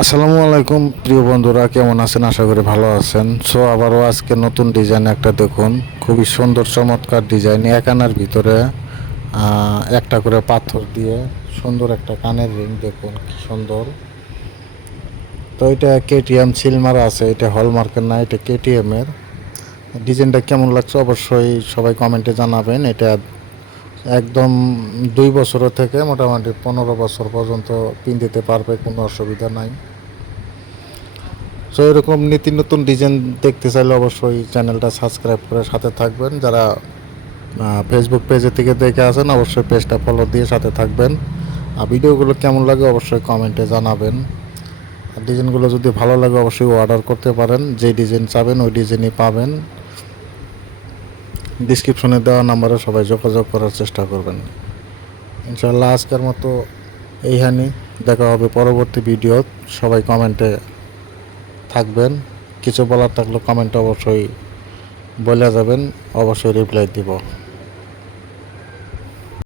আসসালামু আলাইকুম প্রিয় বন্ধুরা, কেমন আছেন? আশা করি ভালো আছেন। সো আবারও আজকে নতুন ডিজাইন একটা দেখুন, খুবই সুন্দর চমৎকার ডিজাইন। এক আনার ভিতরে একটা করে পাথর দিয়ে সুন্দর একটা কানের রিং, দেখুন কি সুন্দর। তো এটা কেটিএম সিল মারা আছে, এটা হলমার্কের না, এটা কেটিএম এর। ডিজাইনটা কেমন লাগছে অবশ্যই সবাই কমেন্টে জানাবেন। এটা একদম 2 বছর থেকে মোটামুটি 15 বছর পর্যন্ত পিনতে পারবে, কোনো অসুবিধা নাই। সো এরকম নীতি নতুন ডিজাইন দেখতে চাইলে অবশ্যই চ্যানেলটা সাবস্ক্রাইব করে সাথে থাকবেন। যারা ফেসবুক পেজে থেকে দেখে আসেন অবশ্যই পেজটা ফলো দিয়ে সাথে থাকবেন। আর ভিডিওগুলো কেমন লাগে অবশ্যই কমেন্টে জানাবেন। আর ডিজাইনগুলো যদি ভালো লাগে অবশ্যই অর্ডার করতে পারেন, যে ডিজাইন চাবেন ওই ডিজাইনই পাবেন। ডিসক্রিপশনে দেওয়া নাম্বারে সবাই যোগাযোগ করার চেষ্টা করবেন। ইনশাআল্লাহ আজকের মতো এইখানেই, দেখা হবে পরবর্তী ভিডিও। সবাই কমেন্টে থাকবেন, কিছু বলার থাকলে কমেন্টে অবশ্যই বলে যাবেন, অবশ্যই রিপ্লাই দিব।